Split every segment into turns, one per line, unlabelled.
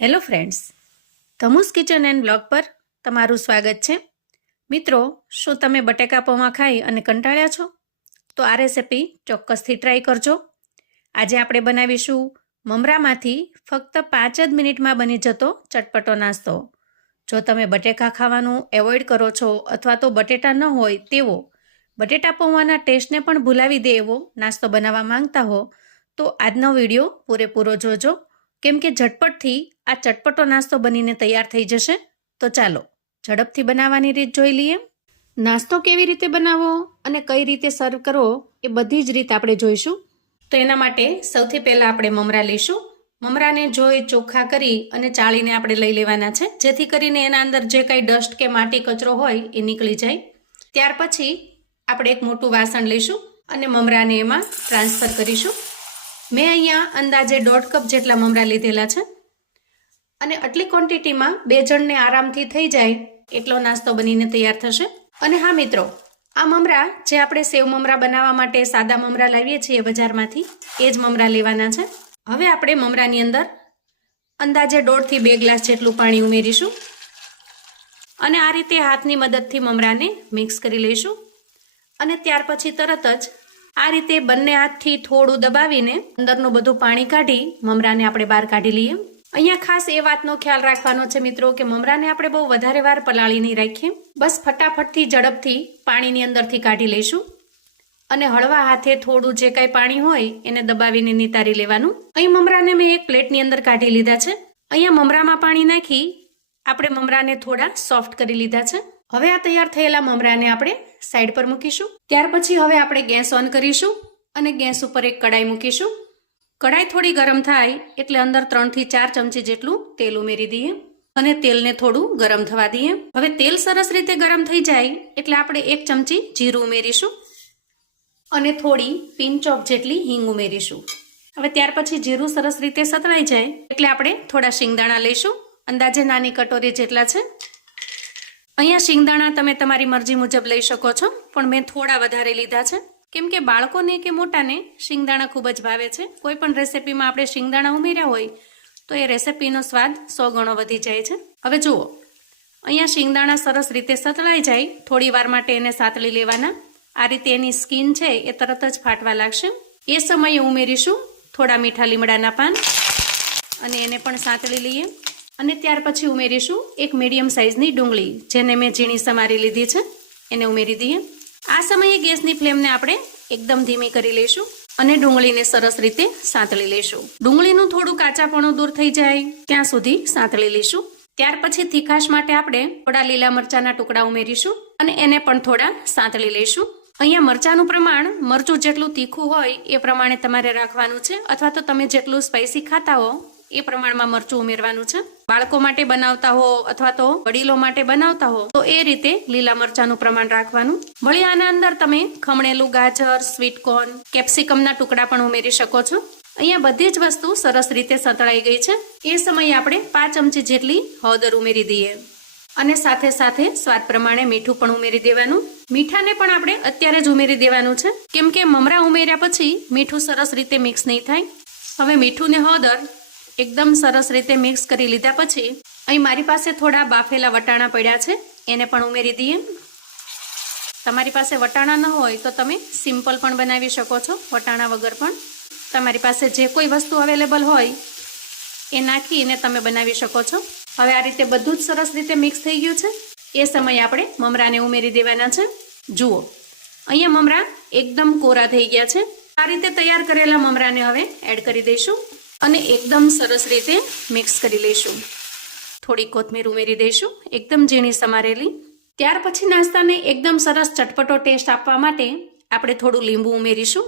Hello friends Dhamus kitchen and blog પર તમારું સ્વાગત છે. મિત્રો, શું તમે બટેકા પૌવા ખાઈ અને કંટાળ્યા છો? તો આ રેસિપી ચોક્કસથી ટ્રાય કરજો. આજે આપણે બનાવીશું મમરામાંથી ફક્ત પાંચ જ મિનિટમાં બની જતો ચટપટો નાસ્તો. જો તમે બટેકા ખાવાનું એવોઇડ કરો છો અથવા તો બટેટા ન હોય તેવો, બટેટા પૌવાના ટેસ્ટને પણ ભૂલાવી દે એવો નાસ્તો બનાવવા માંગતા હો, તો આજનો વીડિયો પૂરેપૂરો જોજો. કેમ કે ઝટપટથી આ ચટપટો નાસ્તો બનીને તૈયાર થઈ જશે તો ચાલો ઝડપથી બનાવવાની રીત જોઈ લઈએ. નાસ્તો કેવી રીતે બનાવવો અને કઈ રીતે સર્વ કરવો એ બધી જ રીત આપણે જોઈશું. તો એના માટે સૌથી પહેલાં આપણે મમરા લઈશું. મમરાને જોઈ ચોખ્ખા કરી અને ચાળીને આપણે લઈ લેવાના છે. જેથી કરીને એના અંદર જે કાંઈ ડસ્ટ કે માટી કચરો હોય એ નીકળી જાય. ત્યાર પછી આપણે એક મોટું વાસણ લઈશું અને મમરાને એમાં ટ્રાન્સફર કરીશું. મેં અહીંયા અંદાજે દોઢ કપ જેટલા મમરા લીધેલા છે. અને આટલી ક્વોન્ટિટીમાં બે જણને આરામથી થઈ જાય એટલો નાસ્તો બનીને તૈયાર થશે. અને હા મિત્રો, આ મમરા જે આપણે સેવ મમરા બનાવવા માટે સાદા મમરા લાવીએ છીએ બજારમાંથી, એ જ મમરા લેવાના છે. હવે આપણે મમરાની અંદર અંદાજે દોઢથી બે ગ્લાસ જેટલું પાણી ઉમેરીશું. અને આ રીતે હાથની મદદથી મમરાને મિક્સ કરી લઈશું. અને ત્યાર પછી તરત જ આ રીતે બંને હાથથી થોડું દબાવીને અંદરનું બધું પાણી કાઢી મમરાને આપણે બહાર કાઢી લઈએ. અહીંયા ખાસ એ વાતનો ખ્યાલ રાખવાનો છે મિત્રો કે મમરાને આપણે બહુ વધારે વાર પલાળી નહીં રાખીએ. બસ ફટાફટથી ઝડપથી પાણીની અંદરથી કાઢી લઈશું. અને હળવા હાથે થોડું જે કાંઈ પાણી હોય એને દબાવીને નિતારી લેવાનું. અહીં મમરાને મેં એક પ્લેટની અંદર કાઢી લીધા છે. અહીંયા મમરામાં પાણી નાખી આપણે મમરાને થોડા સોફ્ટ કરી લીધા છે. હવે આ તૈયાર થયેલા મમરાને આપણે સાઈડ પર મૂકીશું. ત્યાર પછી હવે આપણે ગેસ ઓન કરીશું અને ગેસ ઉપર એક કડાઈ મૂકીશું. કડાઈ થોડી ગરમ થાય એટલે અંદર ત્રણથી ચાર ચમચી જેટલું તેલ ઉમેરી દઈએ અને તેલને થોડું ગરમ થવા દઈએ. હવે તેલ સરસ રીતે ગરમ થઈ જાય એટલે આપણે એક ચમચી જીરું ઉમેરીશું અને થોડી પિંચ ઓફ જેટલી હિંગ ઉમેરીશું. હવે ત્યાર પછી જીરું સરસ રીતે સતરાઈ જાય એટલે આપણે થોડા શિંગદાણા લઈશું. અંદાજે નાની કટોરી જેટલા છે. અહીંયા શિંગદાણા તમે તમારી મરજી મુજબ લઈ શકો છો, પણ મેં થોડા વધારે લીધા છે. કેમ કે બાળકોને કે મોટાને શિંગદાણા ખૂબ જ ભાવે છે. કોઈ પણ રેસિપીમાં આપણે શિંગદાણા ઉમેર્યા હોય, તો એ રેસિપીનો સ્વાદ સો ગણો વધી જાય છે. હવે જુઓ, અહીંયા શિંગદાણા સરસ રીતે સતળાઈ જાય, થોડી વાર માટે એને સાતળી લેવાના. આ રીતે એની સ્કીન છે એ તરત જ ફાટવા લાગશે. એ સમયે ઉમેરીશું થોડા મીઠા લીમડાના પાન, અને એને પણ સાતળી લઈએ. અને ત્યાર પછી ઉમેરીશું એક મીડિયમ સાઇઝની ડુંગળી, જેને મેં ઝીણી સમારી લીધી છે. એને ઉમેરી દઈએ. આ સમયે ગેસની ફ્લેમને આપણે એકદમ ધીમી કરી લઈશું અને ડુંગળીને સરસ રીતે સાંતળી લઈશું. ડુંગળીનું થોડું કાચાપણું દૂર થઈ જાય, ત્યાં સુધી સાંતળી લઈશું. ત્યાર પછી તીખાશ માટે આપણે થોડા લીલા મરચાના ટુકડા ઉમેરીશું અને એને પણ થોડા સાંતળી લઈશું. અહીંયા મરચાનું પ્રમાણ મરચું જેટલું તીખું હોય એ પ્રમાણે તમારે રાખવાનું છે, અથવા તો તમે જેટલું સ્પાઇસી ખાતા હો એ પ્રમાણમાં મરચું ઉમેરવાનું છે. બાળકો માટે બનાવતા હો અથવા તો વડીલો માટે બનાવતા હો, તો એ રીતે લીલા મરચાનું પ્રમાણ રાખવાનું. વળી આના અંદર તમે ખમણેલું ગાજર સ્વીટકોર્ન કેપ્સિકમના ટુકડા પણ ઉમેરી શકો છો. અહીંયા બધી જ વસ્તુ સરસ રીતે સતળાઈ ગઈ છે. એ સમયે આપણે પાંચ ચમચી જેટલી હળદર ઉમેરી દઈએ. અને સાથે સાથે સ્વાદ પ્રમાણે મીઠું પણ ઉમેરી દેવાનું. મીઠાને પણ આપણે અત્યારે જ ઉમેરી દેવાનું છે. કેમ કે મમરા ઉમેર્યા પછી મીઠું સરસ રીતે મિક્સ નહીં થાય. હવે મીઠું ને હળદર એકદમ સરસ રીતે મિક્સ કરી લીધા પછી, અહીં મારી પાસે થોડા બાફેલા વટાણા પડ્યા છે, એને પણ ઉમેરી દઈએ. તમારી પાસે વટાણા ન હોય તો તમે સિમ્પલ પણ બનાવી શકો છો, વટાણા વગર પણ. તમારી પાસે જે કોઈ વસ્તુ અવેલેબલ હોય, એ નાખીને તમે બનાવી શકો છો. હવે આ રીતે બધું જ સરસ રીતે મિક્સ થઈ ગયું છે. એ સમયે આપણે મમરાને ઉમેરી દેવાના છે. જુઓ, અહીંયા મમરા એકદમ કોરા થઈ ગયા છે. આ રીતે તૈયાર કરેલા મમરાને હવે એડ કરી દઈશું. અને એકદમ સરસ રીતે મિક્સ કરી લઈશું. થોડી કોથમીર ઉમેરી દઈશું, એકદમ ઝીણી સમારેલી. ત્યાર પછી નાસ્તાને એકદમ સરસ ચટપટો ટેસ્ટ આપવા માટે આપણે થોડું લીંબુ ઉમેરીશું.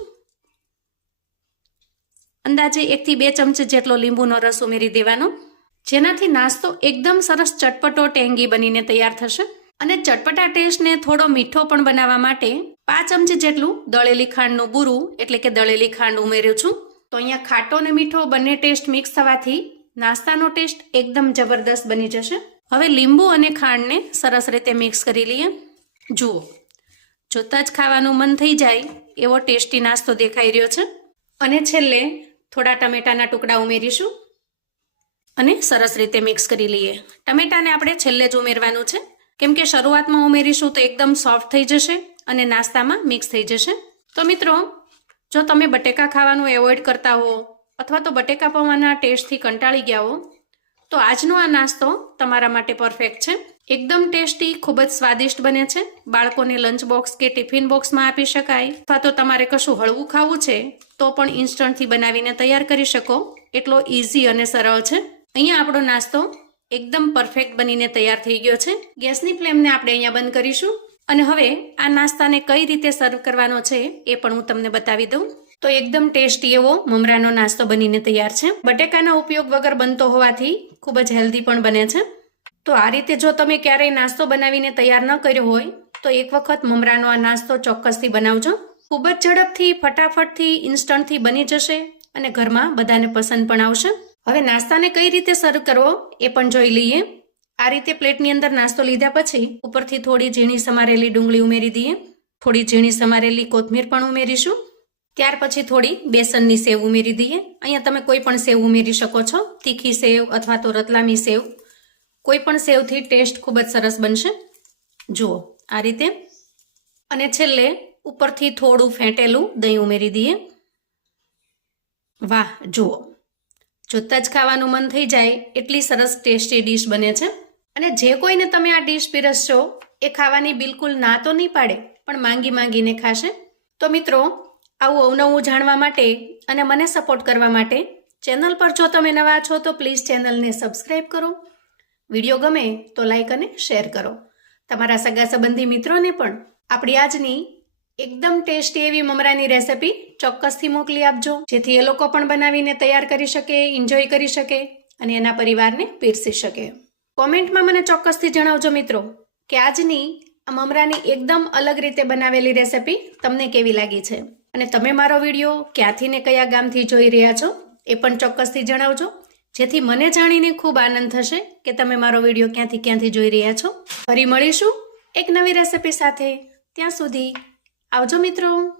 અંદાજે એકથી બે ચમચી જેટલો લીંબુનો રસ ઉમેરી દેવાનો. જેનાથી નાસ્તો એકદમ સરસ ચટપટો ટેંગી બનીને તૈયાર થશે. અને ચટપટા ટેસ્ટને થોડો મીઠો પણ બનાવવા માટે પાંચ ચમચી જેટલું દળેલી ખાંડનું બુરું, એટલે કે દળેલી ખાંડ ઉમેર્યું છું. તો અહીંયા ખાટો અને મીઠો બંને ટેસ્ટ મિક્સ થવાથી નાસ્તાનો ટેસ્ટ એકદમ જબરદસ્ત બની જશે. હવે લીંબુ અને ખાંડને સરસ રીતે મિક્સ કરી લઈએ. જુઓ, જોતાં જ ખાવાનું મન થઈ જાય એવો ટેસ્ટી નાસ્તો દેખાઈ રહ્યો છે. અને છેલ્લે થોડા ટમેટાના ટુકડા ઉમેરીશું અને સરસ રીતે મિક્સ કરી લઈએ. ટમેટાને આપણે છેલ્લે જ ઉમેરવાનું છે. કેમ કે શરૂઆતમાં ઉમેરીશું તો એકદમ સોફ્ટ થઈ જશે અને નાસ્તામાં મિક્સ થઈ જશે. તો મિત્રો જો તમે બટેકા ખાવાનું એવોઇડ કરતા હો અથવા તો બટેકા પૌવાના ટેસ્ટથી કંટાળી ગયા હો, તો આજનો આ નાસ્તો તમારા માટે પરફેક્ટ છે. એકદમ ટેસ્ટી, ખૂબ જ સ્વાદિષ્ટ બને છે. બાળકોને લંચ બોક્સ કે ટિફિન બોક્સમાં આપી શકાય. અથવા તો તમારે કશું હળવું ખાવું છે, તો પણ ઇન્સ્ટન્ટથી બનાવીને તૈયાર કરી શકો. એટલો ઇઝી અને સરળ છે. અહીંયા આપણો નાસ્તો એકદમ પરફેક્ટ બનીને તૈયાર થઈ ગયો છે. ગેસની ફ્લેમને આપણે અહીંયા બંધ કરીશું. અને હવે આ નાસ્તાને કઈ રીતે સર્વ કરવાનો છે એ પણ હું તમને બતાવી દઉં. તો એકદમ ટેસ્ટી એવો મમરાનો નાસ્તો બનીને તૈયાર છે. બટેકાના ઉપયોગ વગર બનતો હોવાથી ખૂબ જ હેલ્ધી પણ બને છે. તો આ રીતે જો તમે ક્યારેય નાસ્તો બનાવીને તૈયાર ન કર્યો હોય, તો એક વખત મમરાનો આ નાસ્તો ચોક્કસથી બનાવજો. ખૂબ જ ઝડપથી, ફટાફટથી, ઇન્સ્ટન્ટથી બની જશે અને ઘરમાં બધાને પસંદ પણ આવશે. હવે નાસ્તાને કઈ રીતે સર્વ કરવો એ પણ જોઈ લઈએ. આ રીતે પ્લેટની અંદર નાસ્તો લીધા પછી ઉપરથી થોડી ઝીણી સમારેલી ડુંગળી ઉમેરી દઈએ. થોડી ઝીણી સમારેલી કોથમીર પણ ઉમેરીશું. ત્યાર પછી થોડી બેસનની સેવ ઉમેરી દઈએ. અહીંયા તમે કોઈ પણ સેવ ઉમેરી શકો છો. તીખી સેવ અથવા તો રતલામી સેવ. કોઈ પણ સેવથી ટેસ્ટ ખૂબ જ સરસ બનશે. જુઓ, આ રીતે. અને છેલ્લે ઉપરથી થોડું ફેંટેલું દહીં ઉમેરી દઈએ. વાહ, જુઓ. જોતાં જ ખાવાનું મન થઈ જાય. એટલી સરસ ટેસ્ટી ડીશ બને છે. અને જે કોઈને તમે આ ડીશ પીરસશો, એ ખાવાની બિલકુલ ના તો નહીં પાડે, પણ માંગી માંગીને ખાશે. તો મિત્રો, આવું અવનવું જાણવા માટે અને મને સપોર્ટ કરવા માટે ચેનલ પર જો તમે નવા છો, તો પ્લીઝ ચેનલને સબસ્ક્રાઈબ કરો. વીડિયો ગમે તો લાઈક અને શેર કરો. તમારા સગા સંબંધી મિત્રોને પણ આપણી આજની એકદમ ટેસ્ટી એવી મમરાની રેસિપી ચોક્કસથી મોકલી આપજો. જેથી એ લોકો પણ બનાવીને તૈયાર કરી શકે એન્જોય કરી શકે અને એના પરિવારને પીરસી શકે. કોમેન્ટમાં મને ચોક્કસથી જણાવજો મિત્રો કે આજની મમરાની એકદમ અલગ રીતે બનાવેલી રેસિપી તમને કેવી લાગી છે? અને તમે મારો વીડિયો ક્યાંથી ને કયા ગામથી જોઈ રહ્યા છો એ પણ ચોક્કસથી જણાવજો. જેથી મને જાણીને ખૂબ આનંદ થશે કે તમે મારો વીડિયો ક્યાંથી ક્યાંથી જોઈ રહ્યા છો. ફરી મળીશું એક નવી રેસિપી સાથે. ત્યાં સુધી આવજો મિત્રો.